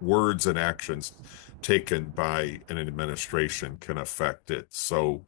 words and actions taken by an administration can affect it so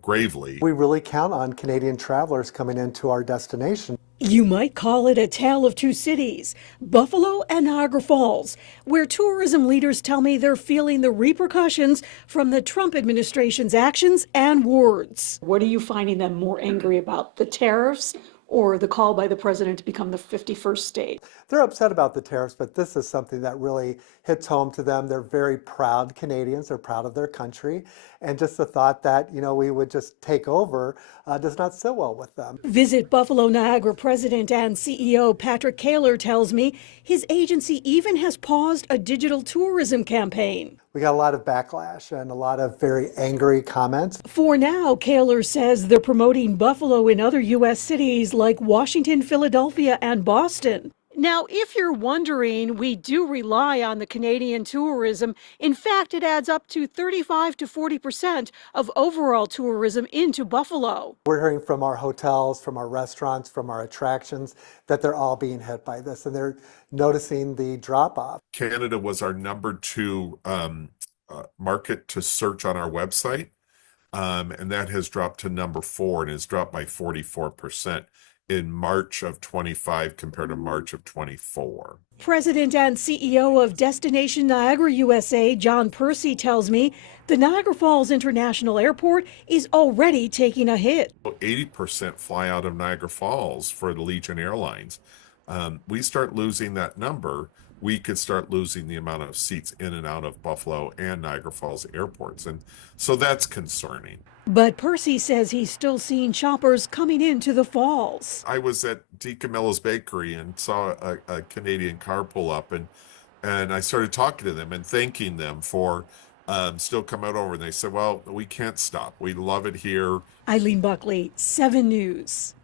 gravely. We really count on Canadian travelers coming into our destination. You might call it a tale of two cities, Buffalo and Niagara Falls, where tourism leaders tell me they're feeling the repercussions from the Trump administration's actions and words. What are you finding them more angry about, the tariffs or the call by the president to become the 51st state? They're upset about the tariffs, but this is something that really hits home to them. They're very proud Canadians. They're proud of their country. And just the thought that, we would just take over does not sit well with them. Visit Buffalo Niagara President and CEO Patrick Kaler tells me his agency even has paused a digital tourism campaign. We got a lot of backlash and a lot of very angry comments. For now, Kaler says they're promoting Buffalo in other U.S. cities like Washington, Philadelphia, and Boston. Now, if you're wondering, we do rely on the Canadian tourism. In fact, it adds up to 35 to 40% of overall tourism into Buffalo. We're hearing from our hotels, from our restaurants, from our attractions that they're all being hit by this, and they're noticing the drop off. Canada was our number two market to search on our website, and that has dropped to number 4 and has dropped by 44% in March of 25 compared to March of 24. President and CEO of Destination Niagara USA, John Percy, tells me the Niagara Falls International Airport is already taking a hit. 80% fly out of Niagara Falls for the Legion Airlines. We start losing that number, we could start losing the amount of seats in and out of Buffalo and Niagara Falls airports. And so that's concerning. But Percy says he's still seeing shoppers coming into the falls. I was at DeCamillo's Bakery and saw a Canadian car pull up, and I started talking to them and thanking them for still coming over. And they said, well, we can't stop. We love it here. Eileen Buckley, 7 News.